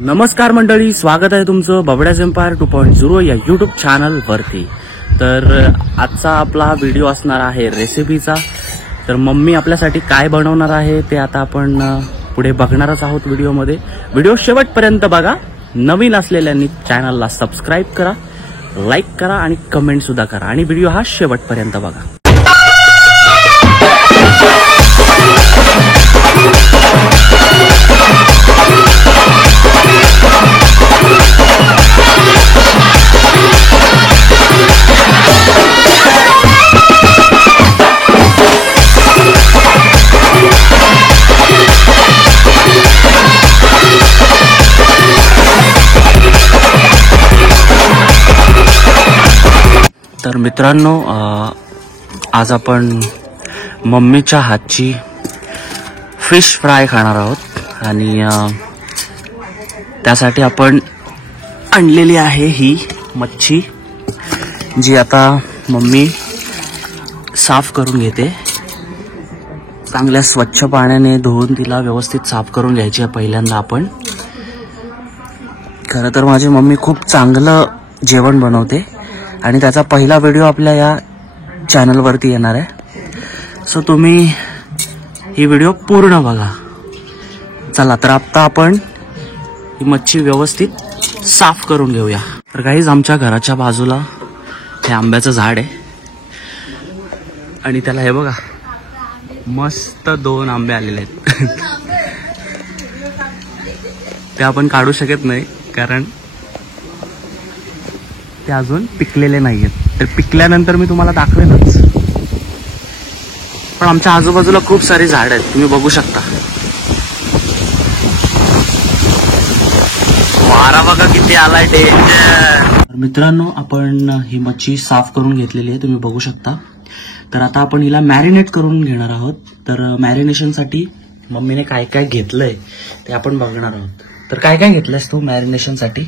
नमस्कार मंडळी, स्वागत आहे तुमचं बबड्याज एम्पायर 2.0 या यूट्यूब चॅनल वरती। तर आजचा आपला व्हिडिओ असणार आहे रेसिपीचा। तर मम्मी आपल्यासाठी काय बनवणार आहे ते आता आपण पुढे बघणारच आहोत व्हिडिओमध्ये। व्हिडिओ शेवटपर्यंत बघा। नवीन असलेल्यांनी चॅनलला सबस्क्राइब करा, लाईक करा आणि कमेंट सुद्धा करा आणि व्हिडिओ हा शेवटपर्यंत बघा। तर मित्रांनो, आज आपण मम्मीच्या हातची फिश फ्राय खाणार आहोत आणि त्यासाठी आपण आणलेली आहे ही मच्छी, जी आता मम्मी साफ करून घेते। चांगल्या स्वच्छ पाण्याने धुवून तिला व्यवस्थित साफ करून घ्यायची आहे पहिल्यांदा आपण। खरं तर माझी मम्मी खूप चांगलं जेवण बनवते आणि त्याचा पहिला व्हिडिओ आपल्या या चॅनलवरती येणार आहे। सो तुम्ही ही व्हिडिओ पूर्ण बघा। चला तर आता आपण ही मच्छी व्यवस्थित साफ करून घेऊया। तर गाईज, आमच्या घराच्या बाजूला हे आंब्याचं झाड आहे आणि त्याला हे बघा मस्त 2 आंबे आलेले आहेत। ते आपण काढू शकत नाही कारण ते अजून पिकलेले नाहीयेत। तर पिकल्यानंतर मी तुम्हाला दाखवेनच। पण आमच्या आजूबाजूला खूप सारी झाड आहेत, तुम्ही बघू शकता। वारा बघा किती आलाय, डेंजर। मित्रांनो, आपण ही मच्छी साफ करून घेतलेली आहे, तुम्ही बघू शकता। तर आता आपण हिला मॅरिनेट करून घेणार आहोत। तर मॅरिनेशनसाठी मम्मीने काय काय घेतलंय ते आपण बघणार आहोत। तर काय काय घेतलंयस तू मॅरिनेशनसाठी?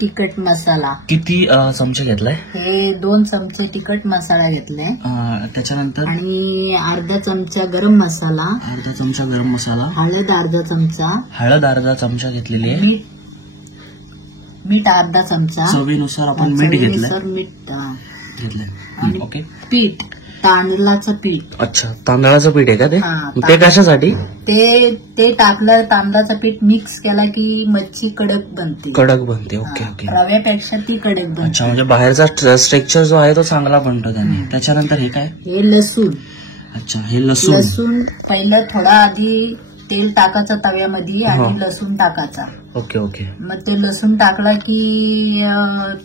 तिखट मसाला किती चमचे घेतलाय? हे 2 चमचे तिखट मसाला घेतलाय। त्याच्यानंतर आणि अर्धा चमचा गरम मसाला, अर्धा चमचा गरम मसाला, हळद अर्धा चमचा घेतलेली आहे, मीठ अर्धा चमचा, चवीनुसार आपण मीठ घेतलंय, मीठ घेतलंय। ओके, पीठ, तांदळाचं पीठ। अच्छा, तांदळाचं पीठ आहे का ते? ते कशासाठी? ते टाकलं, तांदळाचं पीठ मिक्स केला की मच्छी कडक बनते। ओके ओके, रव्यापेक्षा ती कडक बनते। अच्छा, म्हणजे बाहेरचा स्ट्रक्चर जो आहे तो चांगला बनतो त्याने। त्याच्यानंतर हे काय? हे लसूण। अच्छा, हे लसूण पहिलं थोडा आधी तेल टाकायचं तव्यामध्ये आणि लसूण टाकायचा। ओके ओके, मग ते लसूण टाकला की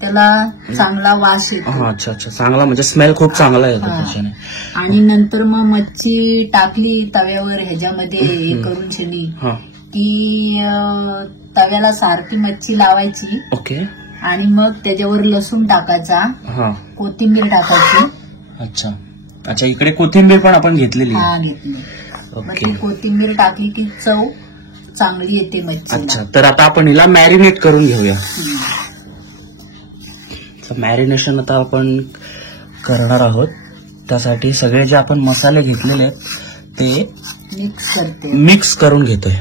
त्याला चांगला वास येतो। अच्छा अच्छा, चांगला म्हणजे स्मेल खूप चांगला येतो त्याच्याने। आणि नंतर मग मच्छी टाकली तव्यावर ह्याच्यामध्ये हे करून शनी की तव्याला सारखी मच्छी लावायची। ओके, आणि मग त्याच्यावर लसूण टाकायचा, कोथिंबीर टाकायची। अच्छा अच्छा, इकडे कोथिंबीर पण आपण घेतलेली? घेतली। ओके, कोथिंबीर टाकली की चव चांगली येते मच्छी। अच्छा, तर आता आपण हिला मॅरिनेट करून घेऊया। मॅरिनेशन आता आपण करणार आहोत। त्यासाठी सगळे जे आपण मसाले घेतलेले आहेत ते मिक्स करून घेतोय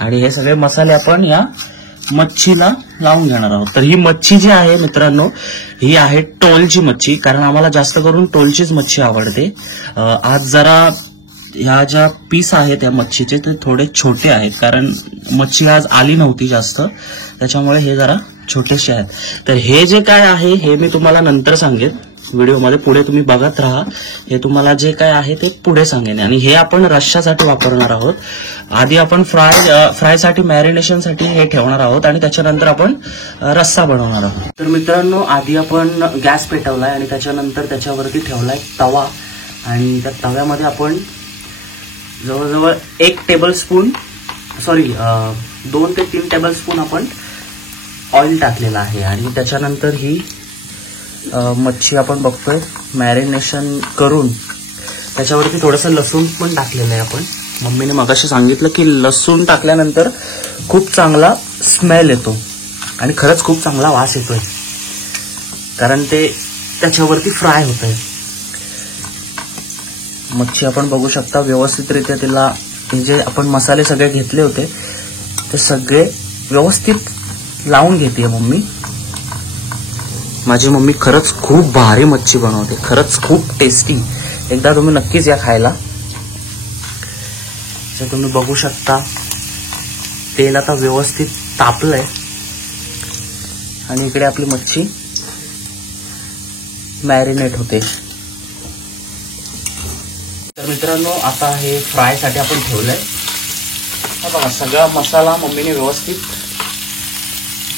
आणि हे सगळे मसाले आपण या मच्छीला लावून घेणार आहोत। तर ही मच्छी जी आहे मित्रांनो, ही आहे टोलची मच्छी, कारण आम्हाला जास्त करून टोलचीच मच्छी आवडते। आज जरा ह्या ज्या पीस आहेत या मच्छीचे ते थोडे छोटे आहेत, कारण मच्छी आज आली नव्हती जास्त, त्याच्यामुळे हे जरा छोटेसे आहेत। तर हे जे काय आहे हे मी तुम्हाला नंतर सांगेन व्हिडिओमध्ये, पुढे तुम्ही बघत राहा। हे तुम्हाला जे काय आहे ते पुढे सांगेन। आणि हे आपण रश्श्यासाठी वापरणार आहोत। आधी आपण फ्रायसाठी मॅरिनेशनसाठी हे ठेवणार आहोत आणि त्याच्यानंतर आपण रस्सा बनवणार आहोत। तर मित्रांनो, आधी आपण गॅस पेटवलाय आणि त्याच्यानंतर त्याच्यावरती ठेवलाय तवा आणि त्या तव्यामध्ये आपण जवळजवळ 2 ते 3 टेबलस्पून आपण ऑइल टाकलेलं आहे। आणि त्याच्यानंतर ही मच्छी आपण बघतोय मॅरिनेशन करून त्याच्यावरती थोडंसं लसूण पण टाकलेलं आहे आपण। मम्मीने मगाशी सांगितलं की लसूण टाकल्यानंतर खूप चांगला स्मेल येतो आणि खरंच खूप चांगला वास येतोय, कारण ते त्याच्यावरती फ्राय होतंय। मच्छी आपण बघू शकता व्यवस्थितरित्या तिला हे जे आपण मसाले सगळे घेतले होते ते सगळे व्यवस्थित लावून घेते मम्मी. माझी मम्मी खरंच खूप भारी मच्छी बनवते, खरंच खूप टेस्टी. एकदा तुम्ही नक्कीच या खायला. जर तुम्ही बघू शकता तेल आता व्यवस्थित तापलंय आणि इकडे आपली मच्छी मॅरिनेट होते. तर मित्रांनो आता हे फ्राय साठी आपण ठेवलंय. बघा सगळा मसाला मम्मीने व्यवस्थित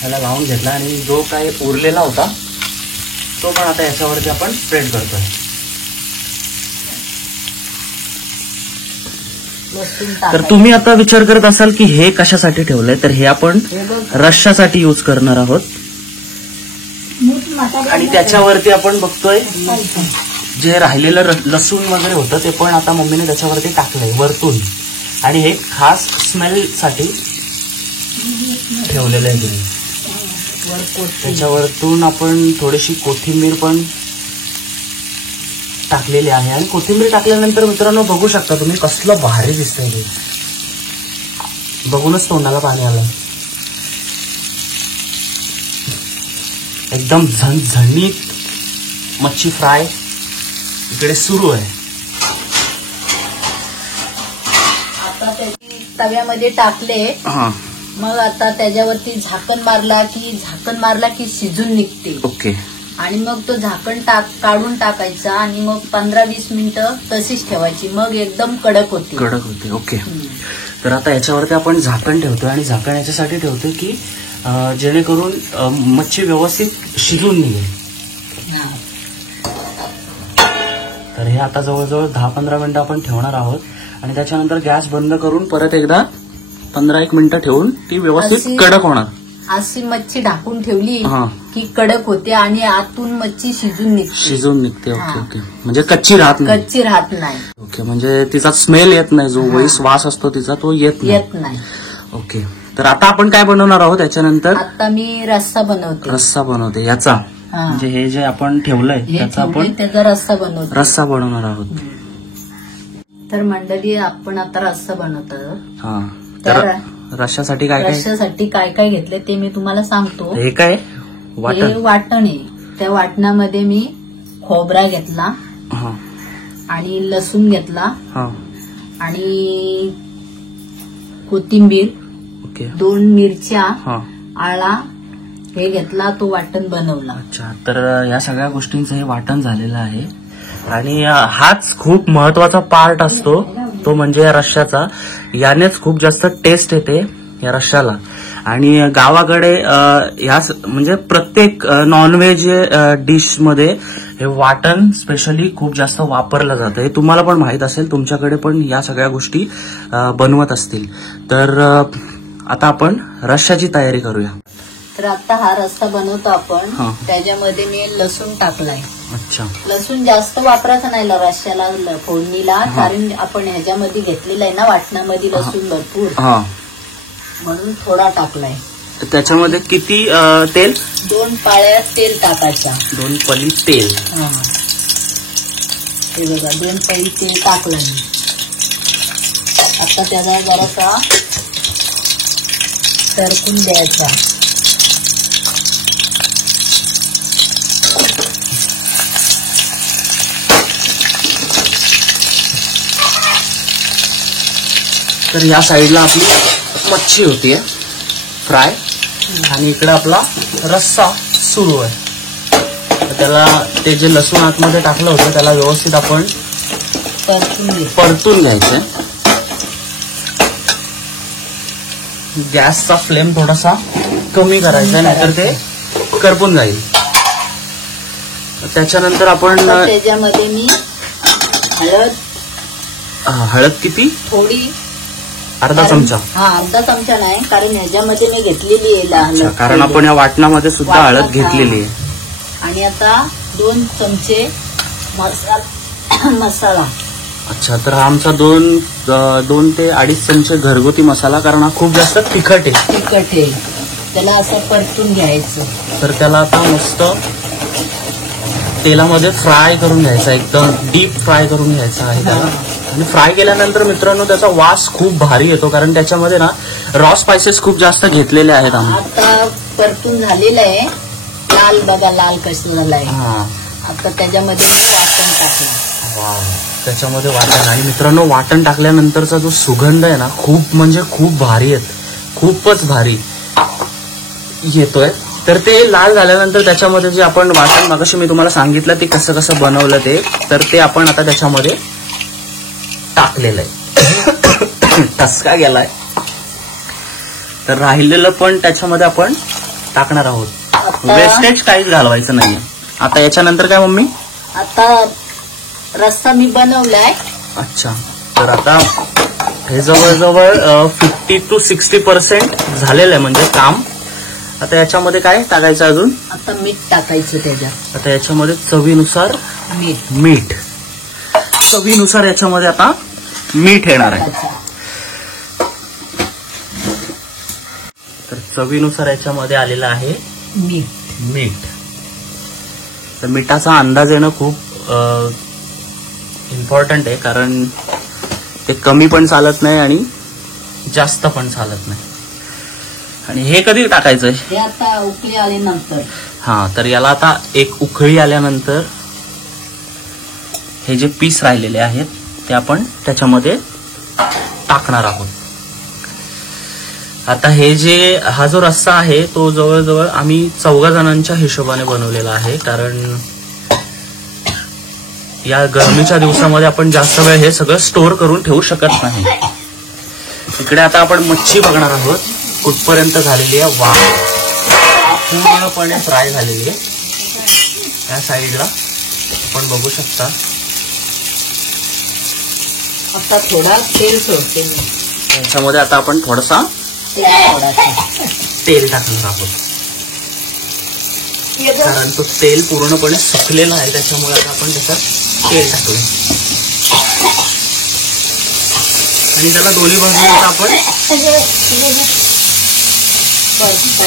ह्याला लावून घेतला आणि जो काही उरलेला होता तो पण आता याच्यावरती आपण स्प्रेड करतोय. तर तुम्ही आता विचार करत असाल की हे कशासाठी ठेवलंय, तर हे आपण रश्श्यासाठी यूज करणार आहोत. आणि त्याच्यावरती आपण बघतोय जे राहिलेलं लसूण वगैरे होतं ते पण आता मम्मीने त्याच्यावरती टाकलंय वरतून. आणि हे खास स्मेल साठी ठेवलेलं आहे. त्याच्यावरतून आपण थोडीशी कोथिंबीर पण टाकलेली आहे. आणि कोथिंबीर टाकल्यानंतर मित्रांनो बघू शकता तुम्ही कसलं भारी दिसतंय ते. बघूनच तोंडाला पाणी आलं. एकदम झणझणीत मच्छी फ्राय इकडे सुरू आहे. आता त्याची तव्यामध्ये टाकले. मग आता त्याच्यावरती झाकण मारला की शिजून निघते. ओके. आणि मग तो झाकण काढून टाकायचा आणि मग 15-20 मिनिटं तशीच ठेवायची. मग एकदम कडक होते. ओके. तर आता याच्यावरती आपण झाकण ठेवतोय आणि झाकण याच्यासाठी ठेवतोय की जेणेकरून मच्छी व्यवस्थित शिजून निघेल. तर हे आता जवळजवळ 10-15 मिनिटं आपण ठेवणार आहोत. आणि त्याच्यानंतर गॅस बंद करून परत एकदा 15-1 मिनिटं ठेवून ती व्यवस्थित कडक होणार. अशी मच्छी ढाकून ठेवली की कडक होते आणि आतून मच्छी शिजून निघते. ओके. म्हणजे कच्ची राहत नाही. ओके. म्हणजे तिचा स्मेल येत नाही, जो वास असतो तिचा तो येत नाही. ओके. तर आता आपण काय बनवणार आहोत त्याच्यानंतर? आता मी रस्सा बनवते याचा. म्हणजे हे जे आपण ठेवलंय त्याचा आपण त्याचा रस्सा बनवणार आहोत. तर मंडळी आपण आता रस्सा बनवतो. तर रश्श्यासाठी काय काय घेतले ते मी तुम्हाला सांगतो. हे काय वाटण आहे. त्या वाटणामध्ये मी खोबरा घेतला आणि लसूण घेतला आणि कोथिंबीर, 2 मिरच्या, आळा हे घेतला. तो वाटण बनवला. अच्छा. तर या सगळ्या गोष्टींचं हे वाटण झालेलं आहे. आणि हाच खूप महत्वाचा पार्ट असतो तो म्हणजे या रश्श्याचा. यानेच खूप जास्त टेस्ट येते या रश्श्याला. आणि गावाकडे म्हणजे प्रत्येक नॉनव्हेज डिश मध्ये हे वाटण स्पेशली खूप जास्त वापरलं जातं. हे तुम्हाला पण माहित असेल, तुमच्याकडे पण या सगळ्या गोष्टी बनवत असतील. तर आता आपण रश्श्याची तयारी करूया. तर आता हा रस्सा बनवतो आपण. त्याच्यामध्ये मी लसूण टाकलाय. अच्छा. लसूण जास्त वापरायचं नाही रश्श्याला फोडणीला, कारण आपण ह्याच्यामध्ये घेतलेला आहे ना वाटणामध्ये लसूण भरपूर, म्हणून थोडा टाकलाय. त्याच्यामध्ये किती तेल? 2 पाळ्या तेल टाकायच्या. 2 पळी तेल. हे बघा 2 पळी तेल टाकलं मी. आता त्याला जरासा सरकून द्यायचा. तर या साईडला आपली मच्छी होतीये फ्राय आणि इकडे आपला रस्सा सुरू आहे. त्याला ते जे लसूण आतमध्ये टाकलं होतं त्याला व्यवस्थित आपण परतून घ्यायचंय. गॅसचा फ्लेम थोडासा कमी करायचा नाहीतर ते करपून जाईल. त्याच्यानंतर आपण त्याच्यामध्ये मी हळद किती? थोडी, अर्धा चमचा. अर्धा चमचा नाही, कारण ह्याच्यामध्ये मी घेतलेली आहे. कारण आपण या वाटणामध्ये सुद्धा हळद घेतलेली आहे. आणि आता 2 चमचे मसाला. अच्छा. तर हा आमचा 2 ते 2.5 चमचे घरगुती मसाला, कारण हा खूप जास्त तिखट आहे. त्याला असं परतून घ्यायचं. तर त्याला आता मस्त तेलामध्ये फ्राय करून घ्यायचा, एकदम डीप फ्राय करून घ्यायचा आहे त्याला. आणि फ्राय केल्यानंतर मित्रांनो त्याचा वास खूप भारी येतो, कारण त्याच्यामध्ये ना रॉ स्पायसेस खूप जास्त घेतलेले आहेत आम्ही. आता परतून झालेलं आहे, लाल बघा लाल कसं झालंय. आता त्याच्यामध्ये वाटण टाकलं. त्याच्यामध्ये वाटण, आणि मित्रांनो वाटण टाकल्यानंतरचा जो सुगंध आहे ना खूप म्हणजे खूप भारी येत, खूपच भारी येतोय. तर ते लाल झाल्यानंतर त्याच्यामध्ये जे आपण वाटण मगाशी मी तुम्हाला सांगितलं ते कसं कसं बनवलं ते, तर ते आपण आता त्याच्यामध्ये टाकलेलं आहे. ठसका गेलाय, तर राहिलेलं पण त्याच्यामध्ये आपण टाकणार आहोत. वेस्टेज काहीच घालवायचं नाहीये. आता याच्यानंतर काय मम्मी? आता रस्सा मी बनवलाय. अच्छा, तर आता हे जवळजवळ 50 to 60% झालेलं आहे म्हणजे काम. आता याच्यामध्ये काय टाकायचं अजून? आता मीठ टाकायचं त्याच्यात. आता याच्यामध्ये चवीनुसार मीठ चवीनुसार याच्यामध्ये आता मीठ येणार आहे. तर चवीनुसार याच्यामध्ये आलेलं आहे मीठ. तर मिठाचा अंदाज येणं खूप इम्पॉर्टंट आहे, कारण ते कमी पण चालत नाही आणि जास्त पण चालत नाही. आणि हे कधी टाकायचं? हे आता उकळी आल्यानंतर. तर याला आता एक उकळी आल्यानंतर हे जे पीस राहिलेले आहेत ते आपण त्याच्यामध्ये टाकणार आहोत. आता हा जो रस्सा आहे तो जवळजवळ आम्ही 4 जणांच्या हिशोबाने बनवलेला आहे, कारण या गरमीच्या दिवसामध्ये आपण जास्त वेळ हे सगळं स्टोअर करून ठेवू शकत नाही. इकडे आता आपण मच्छी बघणार आहोत कुठपर्यंत झालेली आहे. पूर्णपणे फ्राय झालेली आहे. या साईडला आपण बघू शकता. आता थोडा तेल सोडते. याच्यामध्ये आता आपण थोडासा तेल टाकणार आहोत, कारण तो तेल पूर्णपणे सुकलेला आहे, त्याच्यामुळे आता आपण त्याच्यात तेल टाकलं आणि त्याला दोन्ही बाजूला आपण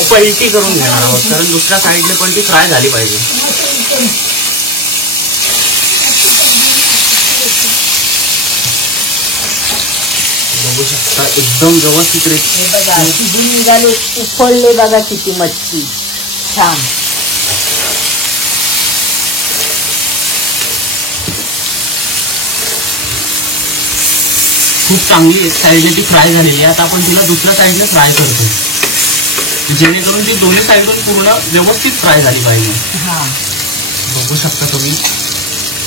पलटी करून घेणार आहोत, कारण दुसऱ्या साईडने पण ती फ्राय झाली पाहिजे. बघू शकता एकदम व्यवस्थित बघा शिजून निघाले, उफळले बघा किती मच्छी छान. खूप चांगली एक साईडने ती फ्राय झालेली आहे. आता आपण तिला दुसऱ्या साईडने फ्राय करतो, जेणेकरून ती दोन्ही साईडून पूर्ण व्यवस्थित फ्राय झाली पाहिजे. बघू शकता तुम्ही.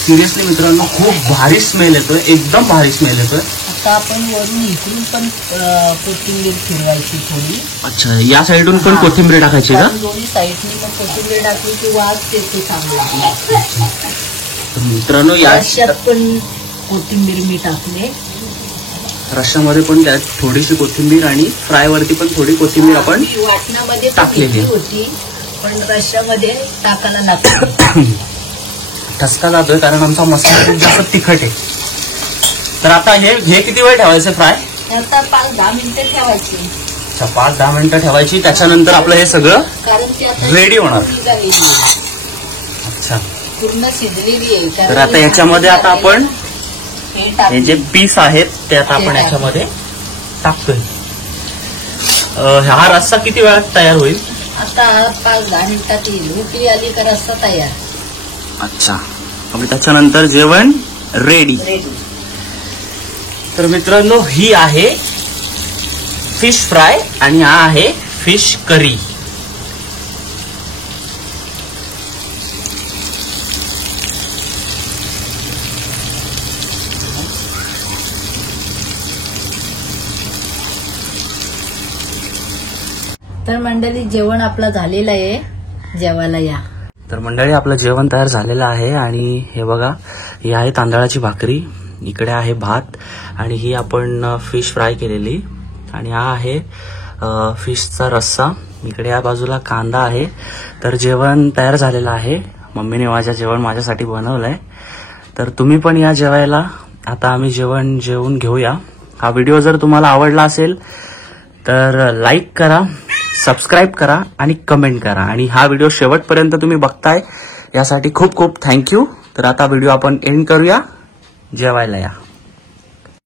सिरियसली मित्रांनो खूप भारी स्मेल येतोय, एकदम भारी स्मेल येतोय. आता आपण वरून इकडून पण कोथिंबीर फिरवायची थोडी. अच्छा, या साईडून पण कोथिंबीर टाकायची का? दोन्ही साईडनी पण कोथिंबीर टाकली की वास येतो चांगला. तर मित्रांनो याच्यात पण कोथिंबीर मी टाकले. रश्श्यामध्ये पण त्यात थोडीशी कोथिंबीर आणि फ्राय वरती पण थोडी कोथिंबीर आपण वाटणामध्ये टाकलेली होती, पण रश्श्यामध्ये टाकायला लागतो. ठसका जातोय कारण आमचा मसाला खूप जास्त तिखट आहे. तर आता हे किती वेळ ठेवायचं फ्राय? आता 5-10 मिनिटं ठेवायची. अच्छा, 5-10 मिनिटं ठेवायची. त्याच्यानंतर आपलं हे सगळं रेडी होणार. अच्छा, पूर्ण शिजलेली आहे. तर आता याच्यामध्ये आता आपण हे जे पीस आहेत ते आता आपण याच्यामध्ये टाकतोय. हा रस्सा किती वेळात तयार होईल? आता 5-10 मिनिटात येईल. उकळी आली का रस्सा तयार. अच्छा, आणि त्याच्यानंतर जेवण रेडी. तर मित्रांनो ही आहे फिश फ्राय आणि हा आहे फिश करी. तर मंडळी जेवण आपलं झालेलं आहे, जेवायला या. तर मंडळी आपलं जेवण तयार झालेलं आहे आणि हे बघा, ही आहे तांदळाची भाकरी, इकडे आहे भात आणि ही आपण फिश फ्राय केलेली आणि हा आहे फिशचा रस्सा. इकडे या बाजूला कांदा आहे. तर जेवण तयार झालेलं आहे. मम्मीने जेवण माझ्यासाठी बनवलंय. तर तुम्ही पण या जेवायला. आता आम्ही जेवून घेऊया. हा व्हिडिओ जर तुम्हाला आवडला असेल तर लाईक करा, सबस्क्राईब करा आणि कमेंट करा. आणि हा व्हिडिओ शेवटपर्यंत तुम्ही बघताय यासाठी खूप खूप थँक्यू. तर आता व्हिडिओ आपण एंड करूया. जेवायला या.